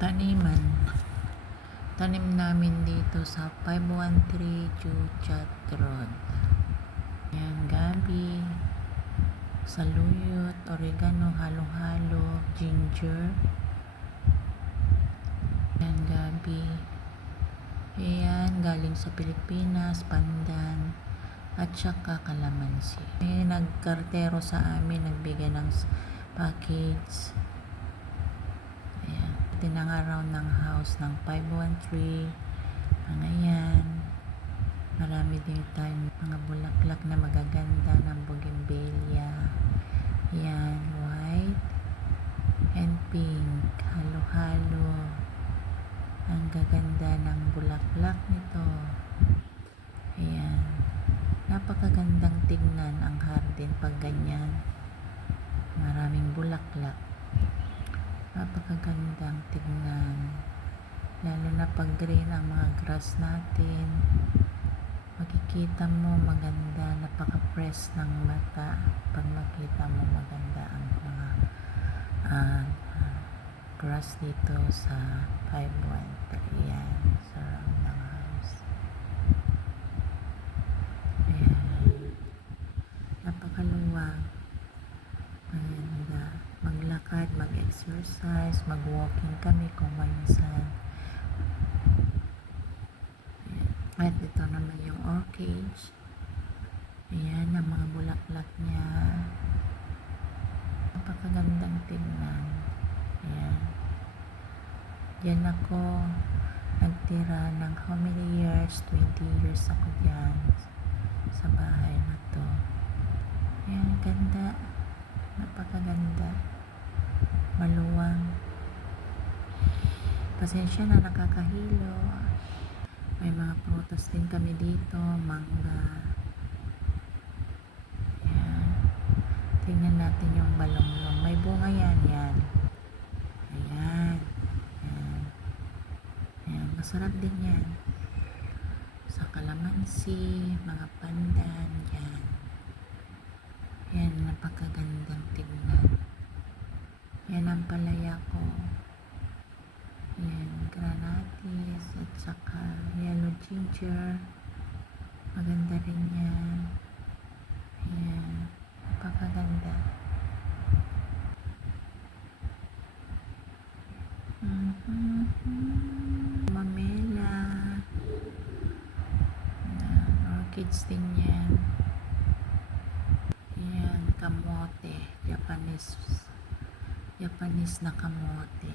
Taniman. Tanim namin dito sa 513 Juchat Road. Yan, gabi, saluyot, oregano, halo-halo, ginger. Yan, gabi. Yan, galing sa Pilipinas, pandan, at saka kalamansi. May nagkartero sa amin, nagbigay ng package. Ayan, tinangaraw ng house ng 513. Mga yan. Marami din tayong mga bulaklak na magaganda ng bougainvillea. Yan, white and pink. Halo-halo. Ang gaganda ng bulaklak nito. Ayan. Napakagandang tignan ang garden pag ganyan. Maraming bulaklak. Napakagandang tignan. Lalo na pag green ang mga grass natin. Makikita mo maganda. Napaka-fresh ng mata. Pag makita mo maganda ang mga grass dito sa 513. Yan. Surround ng house. Ayan. Napakaluwag. Maganda. Maglakad, mag-exercise, mag-walking kami kung minsan. At ito naman yung orchids. Ayan, ang mga bulaklak niya. Napakagandang tingnan. Ayan. Diyan ako nagtira ng how many years? 20 years ako diyan sa bahay na to. Ayan, ganda. Napakaganda. Maluwang. Pasensya na, nakakahilo. May mga prutas din kami dito, mangga. Ayan. Tingnan natin yung balonglong. May bunga yan, yan. Ayan. Ayan. Ayan. Masarap din yan. Sa kalamansi, mga pandan, yan. Yan, napakagandang tignan. Yan ang palaya ko. Yan, granatis at saka yellow ginger. Maganda rin yan. Yan, napakaganda. Mamela. Yan, orchids din yan. Yan, kamote. Japanese na kamote.